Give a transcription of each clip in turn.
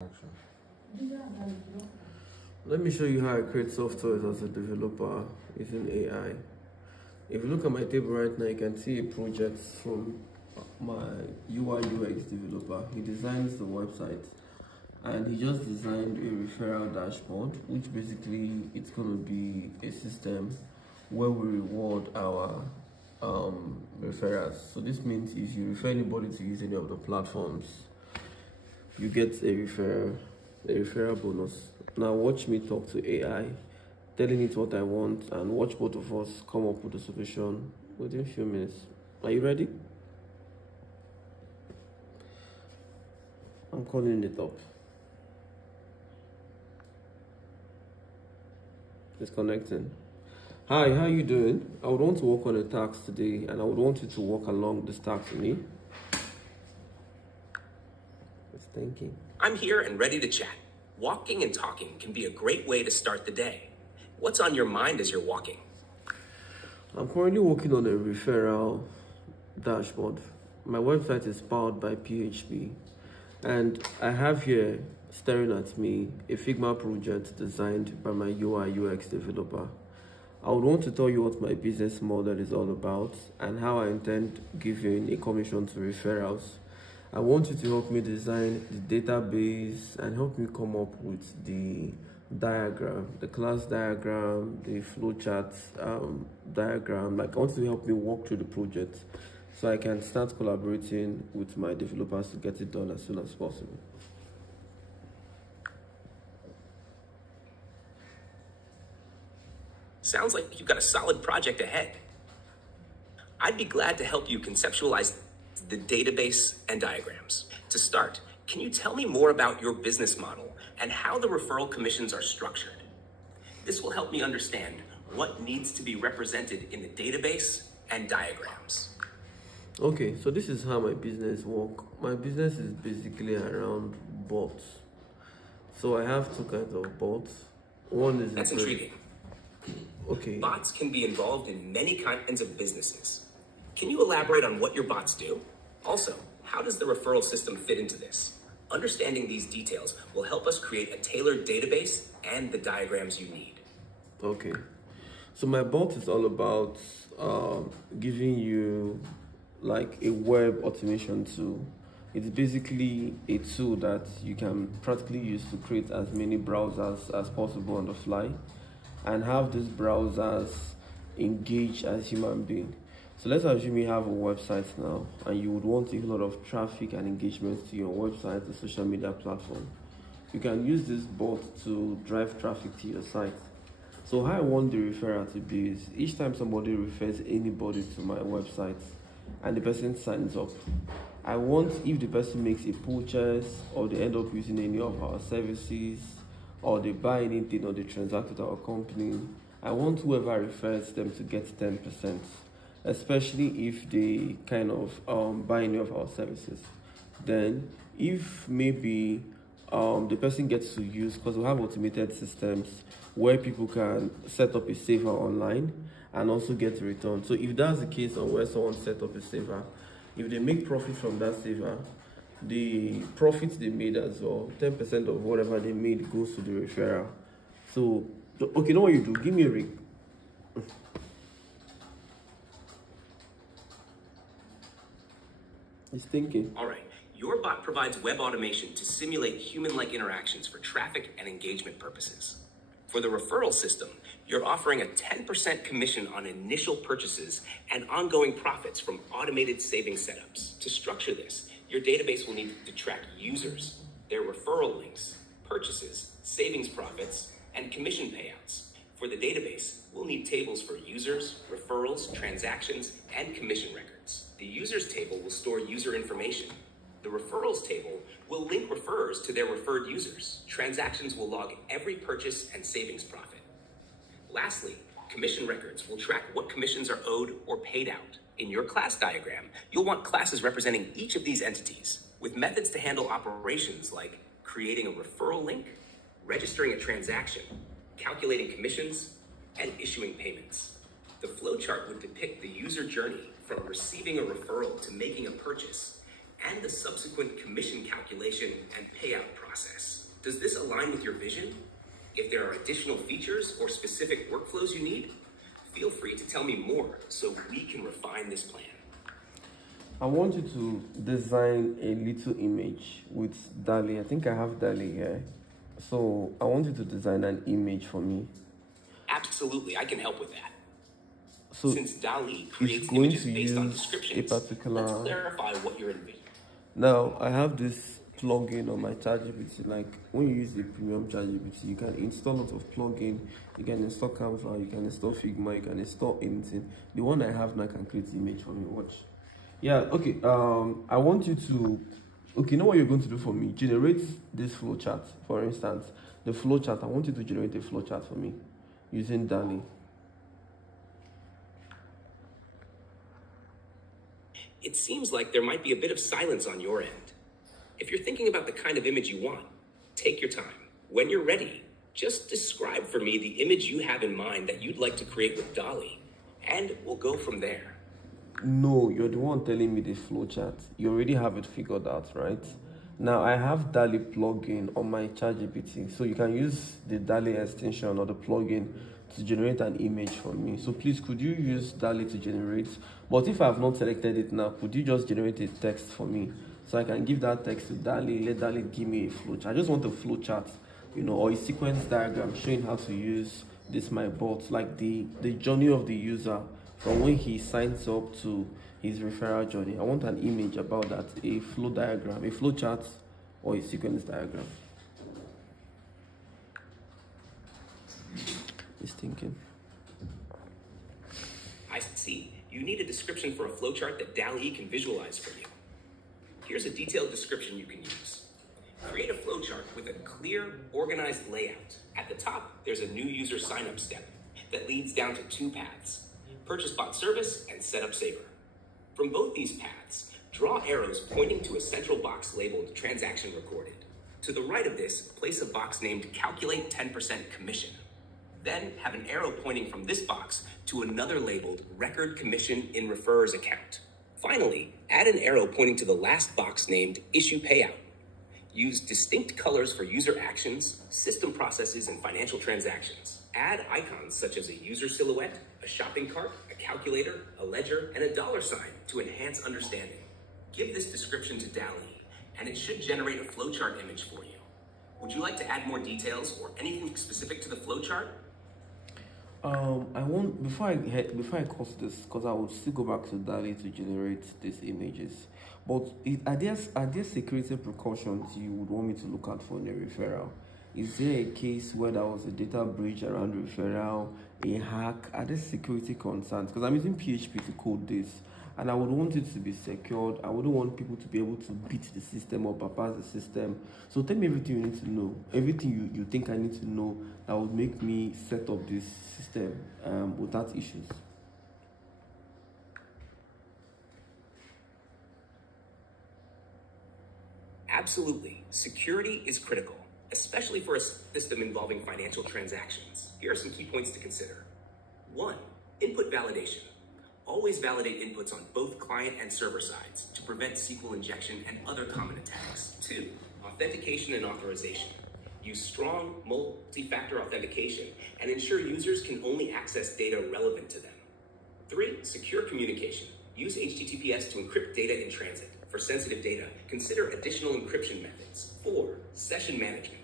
Action. Let me show you how I create software as a developer using AI. If you look at my table right now, you can see a project from my UI UX developer. He designs the website and he just designed a referral dashboard, which basically it's going to be a system where we reward our referrals. So this means if you refer anybody to use any of the platforms, you get a referral bonus. Now watch me talk to AI, telling it what I want, and watch both of us come up with a solution within a few minutes. Are you ready? I'm calling it up. It's connecting. Hi, how you doing? I would want to work on a task today, and I would want you to work along this task with me. It's thinking. I'm here and ready to chat. Walking and talking can be a great way to start the day. What's on your mind as you're walking? I'm currently working on a referral dashboard. My website is powered by PHP, and I have here staring at me a Figma project designed by my UI UX developer. I would want to tell you what my business model is all about and how I intend giving a commission to referrals. I want you to help me design the database and help me come up with the diagram, the class diagram, the flowchart diagram. Like, I want you to help me walk through the project so I can start collaborating with my developers to get it done as soon as possible. Sounds like you've got a solid project ahead. I'd be glad to help you conceptualize the database and diagrams. To start, can you tell me more about your business model and how the referral commissions are structured? This will help me understand what needs to be represented in the database and diagrams. Okay, so this is how my business works. My business is basically around bots. So I have two kinds of bots. One is... That's intriguing. Okay. Bots can be involved in many kinds of businesses. Can you elaborate on what your bots do? Also, how does the referral system fit into this? Understanding these details will help us create a tailored database and the diagrams you need. Okay. So my bot is all about giving you like a web automation tool. It's basically a tool that you can practically use to create as many browsers as possible on the fly and have these browsers engage as human beings. So let's assume you have a website now and you would want a lot of traffic and engagement to your website, the social media platform. You can use this bot to drive traffic to your site. So how I want the referral to be is each time somebody refers anybody to my website and the person signs up, I want, if the person makes a purchase or they end up using any of our services or they buy anything or they transact with our company, I want whoever refers them to get 10%. Especially if they kind of buy any of our services. Then if maybe the person gets to use, because we have automated systems where people can set up a saver online and also get a return. So if that's the case on where someone set up a saver, if they make profit from that saver, the profits they made as well, 10% of whatever they made goes to the referral. So, okay, know what you do? Give me a ring. He's thinking. All right, your bot provides web automation to simulate human-like interactions for traffic and engagement purposes. For the referral system, you're offering a 10% commission on initial purchases and ongoing profits from automated savings setups. To structure this, your database will need to track users, their referral links, purchases, savings profits, and commission payouts. For the database, we'll need tables for users, referrals, transactions, and commission records. The users table will store user information. The referrals table will link referrers to their referred users. Transactions will log every purchase and savings profit. Lastly, commission records will track what commissions are owed or paid out. In your class diagram, you'll want classes representing each of these entities with methods to handle operations like creating a referral link, registering a transaction, calculating commissions, and issuing payments. The flowchart would depict the user journey from receiving a referral to making a purchase and the subsequent commission calculation and payout process. Does this align with your vision? If there are additional features or specific workflows you need, feel free to tell me more so we can refine this plan. I want you to design a little image with DALL-E. I think I have DALL-E here. So I want you to design an image for me. Absolutely, I can help with that. So since DALL-E creates going images to based on use descriptions, a particular... let's clarify what you're envisioning. Now, I have this plugin on my ChatGPT. Like when you use the premium ChatGPT, you can install lots of plugin. You can install Canva, you can install Figma, you can install anything. The one I have now can create the image for me. Watch. Yeah, okay. I want you to, okay, you know what you're going to do for me? Generate this flowchart. For instance, the flowchart. I want you to generate a flowchart for me using DALL-E. It seems like there might be a bit of silence on your end. If you're thinking about the kind of image you want, take your time. When you're ready, just describe for me the image you have in mind that you'd like to create with DALL-E, and we'll go from there. No, you're the one telling me the flowchart. You already have it figured out, right? Now, I have DALL-E plugin on my ChatGPT, so you can use the DALL-E extension or the plugin to generate an image for me. So please, could you use DALL-E to generate? But if I have not selected it now, could you just generate a text for me? So I can give that text to DALL-E, let DALL-E give me a flowchart. I just want a flowchart, you know, or a sequence diagram showing how to use this my bot, like the journey of the user from when he signs up to his referral journey. I want an image about that, a flow diagram, a flow chart, or a sequence diagram. He's thinking. I see. You need a description for a flowchart that DALL-E can visualize for you. Here's a detailed description you can use. Create a flowchart with a clear, organized layout. At the top, there's a new user sign-up step that leads down to two paths: Purchase Bot Service and Setup Saver. From both these paths, draw arrows pointing to a central box labeled Transaction Recorded. To the right of this, place a box named Calculate 10% Commission. Then have an arrow pointing from this box to another labeled Record Commission in Referrer's Account. Finally, add an arrow pointing to the last box named Issue Payout. Use distinct colors for user actions, system processes, and financial transactions. Add icons such as a user silhouette, a shopping cart, a calculator, a ledger, and a dollar sign to enhance understanding. Give this description to DALL-E, and it should generate a flowchart image for you. Would you like to add more details or anything specific to the flowchart? I want, before I close this, because I would still go back to DALL-E to generate these images. But are there security precautions you would want me to look out for in a referral? Is there a case where there was a data breach around referral, a hack? Are there security concerns? Because I'm using PHP to code this, and I would want it to be secured. I wouldn't want people to be able to beat the system or bypass the system. So tell me everything you need to know, everything you think I need to know that would make me set up this system without issues. Absolutely. Security is critical, especially for a system involving financial transactions. Here are some key points to consider. 1. Input validation. Always validate inputs on both client and server sides to prevent SQL injection and other common attacks. 2. Authentication and authorization. Use strong multi-factor authentication and ensure users can only access data relevant to them. 3. Secure communication. Use HTTPS to encrypt data in transit. For sensitive data, consider additional encryption methods. 4. Session management.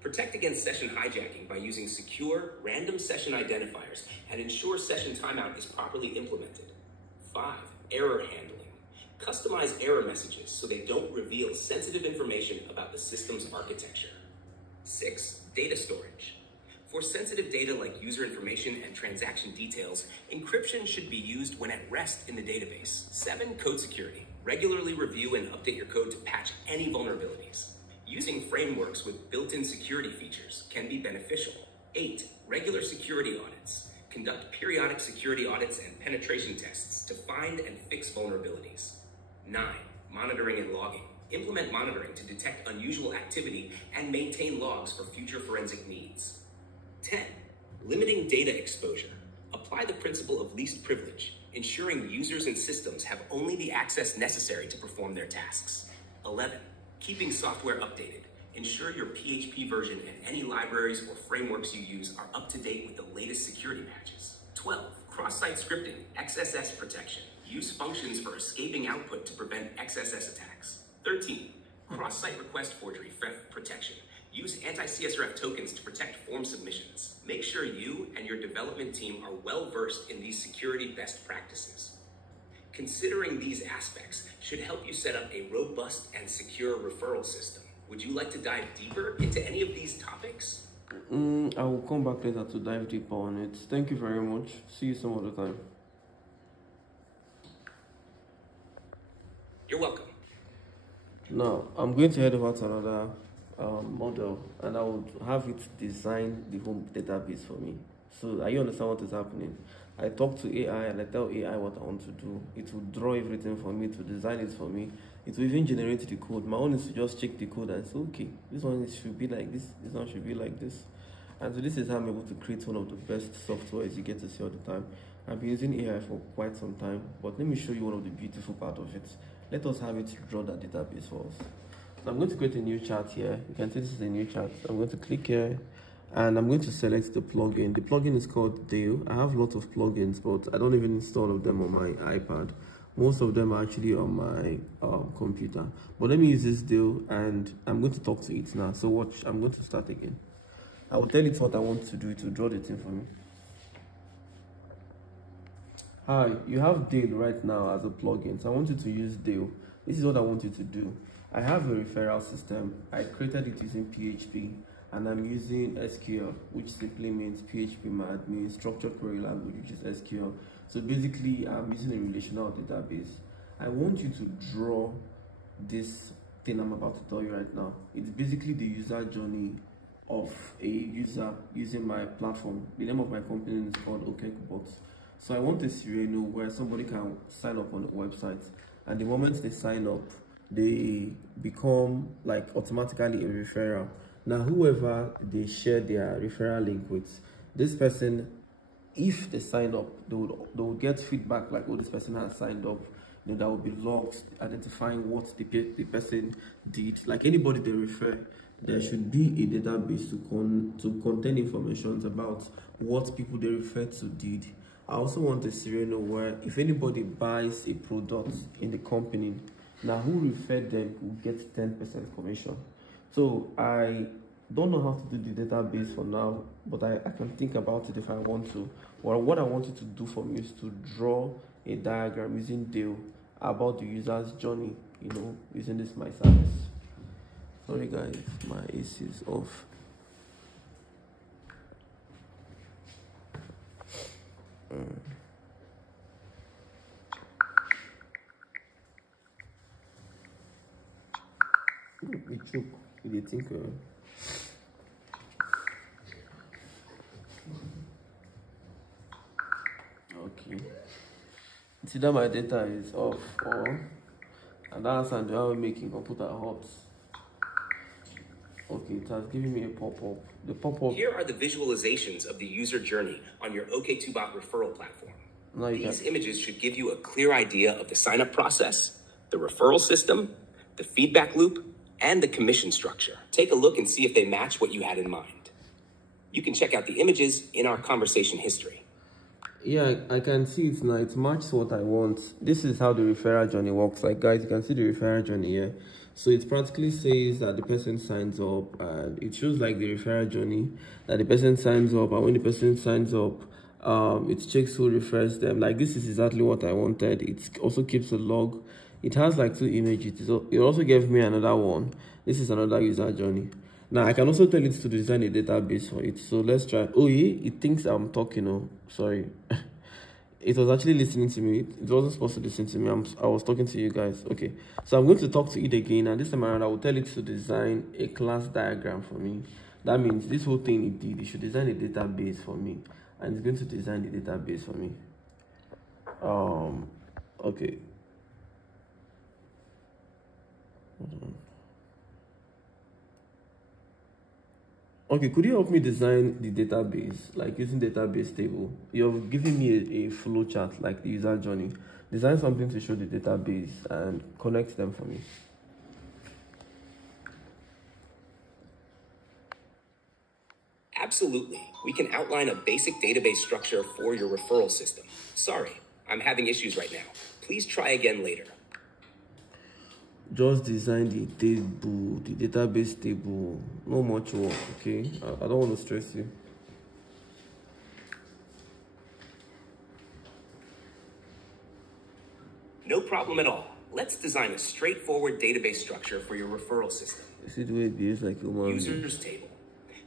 Protect against session hijacking by using secure, random session identifiers and ensure session timeout is properly implemented. 5. Error handling. Customize error messages so they don't reveal sensitive information about the system's architecture. 6. Data storage. For sensitive data like user information and transaction details, encryption should be used when at rest in the database. 7. Code security. Regularly review and update your code to patch any vulnerabilities. Using frameworks with built-in security features can be beneficial. 8. Regular security audits. Conduct periodic security audits and penetration tests to find and fix vulnerabilities. 9. Monitoring and logging. Implement monitoring to detect unusual activity and maintain logs for future forensic needs. 10. Limiting data exposure. Apply the principle of least privilege. ensuring users and systems have only the access necessary to perform their tasks. 11, keeping software updated. Ensure your PHP version and any libraries or frameworks you use are up to date with the latest security patches. 12, cross-site scripting, XSS protection. Use functions for escaping output to prevent XSS attacks. 13, cross-site request forgery protection. Use anti-CSRF tokens to protect form submissions. Make sure you and your development team are well-versed in these security best practices. Considering these aspects should help you set up a robust and secure referral system. Would you like to dive deeper into any of these topics? I will come back later to dive deeper on it. Thank you very much. See you some other time. You're welcome. Now, I'm going to head over to another model, and I would have it design the home database for me. So, are you understand what is happening? I talk to AI and I tell AI what I want to do. It will draw everything for me, to design it for me. It will even generate the code. My own is to just check the code and say, okay, this one should be like this one should be like this. And so this is how I'm able to create one of the best softwares you get to see all the time. I've been using AI for quite some time, but let me show you one of the beautiful part of it. Let us have it draw that database for us. So I'm going to create a new chart here. You can see this is a new chart. I'm going to click here and I'm going to select the plugin. The plugin is called Dale. I have lots of plugins, but I don't even install all of them on my iPad. Most of them are actually on my computer. But let me use this Dale and I'm going to talk to it now. So watch, I'm going to start again. I will tell it what I want to do to draw the thing for me. Hi, you have Dale right now as a plugin, so I want you to use Dale. This is what I want you to do. I have a referral system. I created it using PHP, and I'm using SQL, which simply means PHP admin, structured query language, which is SQL. So basically, I'm using a relational database. I want you to draw this thing I'm about to tell you right now. It's basically the user journey of a user using my platform. The name of my company is called Okecbot. So I want a scenario where somebody can sign up on the website, and the moment they sign up, they become like automatically a referral. Now, whoever they share their referral link with, this person, if they sign up, they will get feedback like, oh, this person has signed up. You know, that will be logs identifying what the person did. Like anybody they refer, there should be a database to contain information about what people they refer to did. I also want a scenario where if anybody buys a product in the company, now who referred them will get 10% commission. So I don't know how to do the database for now, but I can think about it if I want to. Well, what I want you to do for me is to draw a diagram using Dale about the user's journey, you know, using this my service. Sorry guys, my AC is off. It choke. You think? Okay. It's either my data is off or and that's and how I'm making computer hot. Okay, it has given me a pop-up. The pop-up. Here are the visualizations of the user journey on your Okecbot referral platform. These images should give you a clear idea of the sign-up process, the referral system, the feedback loop, and the commission structure. Take a look and see if they match what you had in mind. You can check out the images in our conversation history. Yeah, I can see it now. It matches what I want. This is how the referral journey works. Like guys, you can see the referral journey here. So it practically says that the person signs up, and it shows like the referral journey that the person signs up, and when the person signs up, it checks who refers them. Like this is exactly what I wanted. It also keeps a log. It has like 2 images. So it also gave me another one. This is another user journey. Now I can also tell it to design a database for it. So let's try. Oh yeah, it thinks I'm talking. Oh, sorry. It was actually listening to me. It wasn't supposed to listen to me. I was talking to you guys. Okay, so I'm going to talk to it again, and this time around I will tell it to design a class diagram for me. That means this whole thing it did, it should design a database for me, and it's going to design the database for me. Okay. Hold on. Okay, could you help me design the database, like using database table? You've given me a flow chart, like the user journey. Design something to show the database and connect them for me. Absolutely. We can outline a basic database structure for your referral system. Sorry, I'm having issues right now. Please try again later. Just design the table, the database table. No much work, okay? I don't want to stress you. No problem at all. Let's design a straightforward database structure for your referral system. You see the way it behaves like human being. Users table.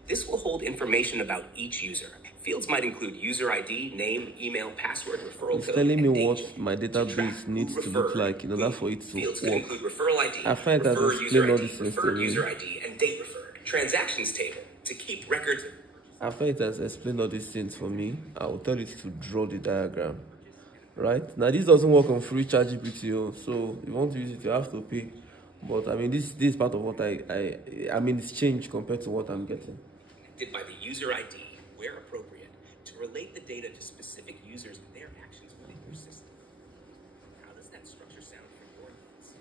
This will hold information about each user. Fields might include user ID, name, email, password, referral It's code, telling me and what date. my database needs to look like in order for it to Fields could work. include referral ID, I find that refer explain user all ID, these things to referred me. user ID, and date referred. Transactions table to keep records. After it has explained all these things for me, I will tell it to draw the diagram. Right? Now this doesn't work on free ChatGPT, so if you want to use it, you have to pay. But I mean, this is part of what I mean, it's changed compared to what I'm getting. By the user ID, where appropriate, to relate the data to specific users and their actions within your system. How does that structure sound for your needs?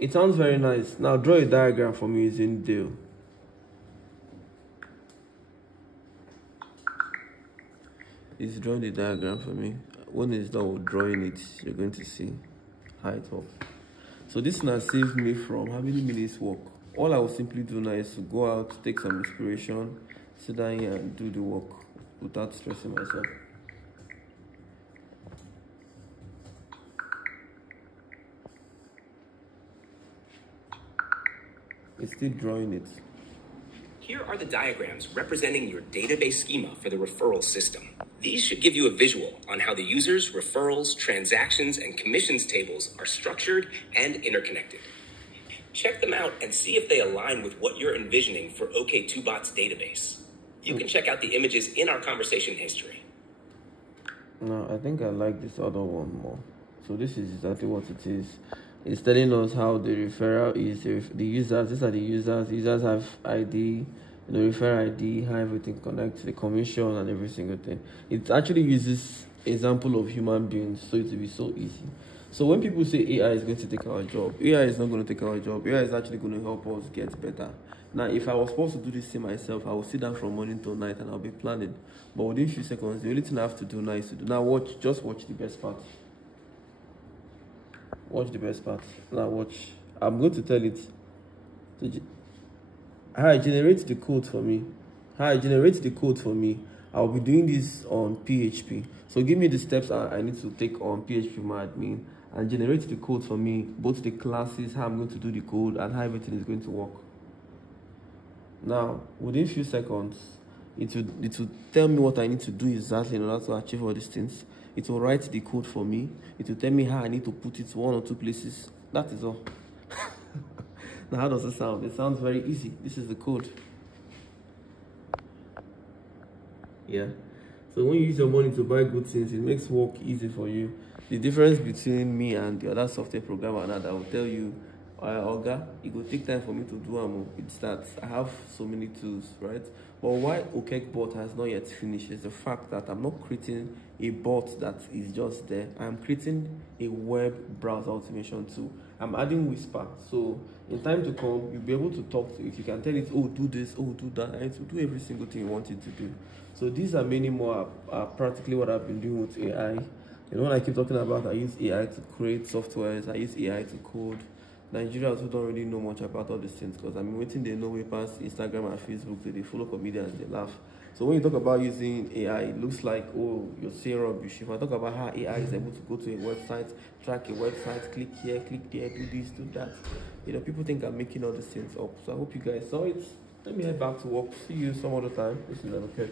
It sounds very nice. Now draw a diagram for me using Dale. It's drawing the diagram for me. When it's done with drawing it, you're going to see how it works. So this now saved me from how many minutes work. All I will simply do now is to go out, take some inspiration, sit down here and do the work without stressing myself. It's still drawing it. Here are the diagrams representing your database schema for the referral system. These should give you a visual on how the users, referrals, transactions, and commissions tables are structured and interconnected. Check them out and see if they align with what you're envisioning for Okecbot's database. You can check out the images in our conversation history. No, I think I like this other one more. So this is exactly what it is. It's telling us how the referral is. The users, these are the users. Users have ID, the referral ID, how everything connects, the commission and every single thing. It actually uses example of human beings, so it will be so easy. So when people say AI is going to take our job, AI is not going to take our job. AI is actually going to help us get better. Now, if I was supposed to do this thing myself, I would sit down from morning till night and I'll be planning. But within a few seconds, the only thing I have to do now is to do. Now just watch the best part. Watch the best part. Now watch. I'm going to tell it to hi, generate the code for me. Hi, generate the code for me. I'll be doing this on PHP. So give me the steps I need to take on PHP my admin and generate the code for me, both the classes, how I'm going to do the code, and how everything is going to work. Now, within a few seconds, it will tell me what I need to do exactly in order to achieve all these things. It will write the code for me. It will tell me how I need to put it one or two places. That is all. Now, how does it sound? It sounds very easy. This is the code. Yeah. So when you use your money to buy good things, it makes work easy for you. The difference between me and the other software programmer now that will tell you, Oga, it will take time for me to do it's that I have so many tools, right? But why Okecbot has not yet finished is the fact that I'm not creating a bot that is just there. I'm creating a web browser automation tool. I'm adding Whisper. So in time to come, you'll be able to talk to it. You can tell it, oh, do this, oh, do that, and it will do every single thing you want it to do. So these are many more practically what I've been doing with AI. You know, when I keep talking about I use AI to create softwares, I use AI to code. Nigerians who don't really know much about all these things, because I'm waiting they know way past Instagram and Facebook, they follow comedians, they laugh. So when you talk about using AI, it looks like, oh, you're saying rubbish. If I talk about how AI is able to go to a website, track a website, click here, click there, do this, do that, you know, people think I'm making all these things up. So I hope you guys saw it. Let me head back to work. See you some other time. This is okay.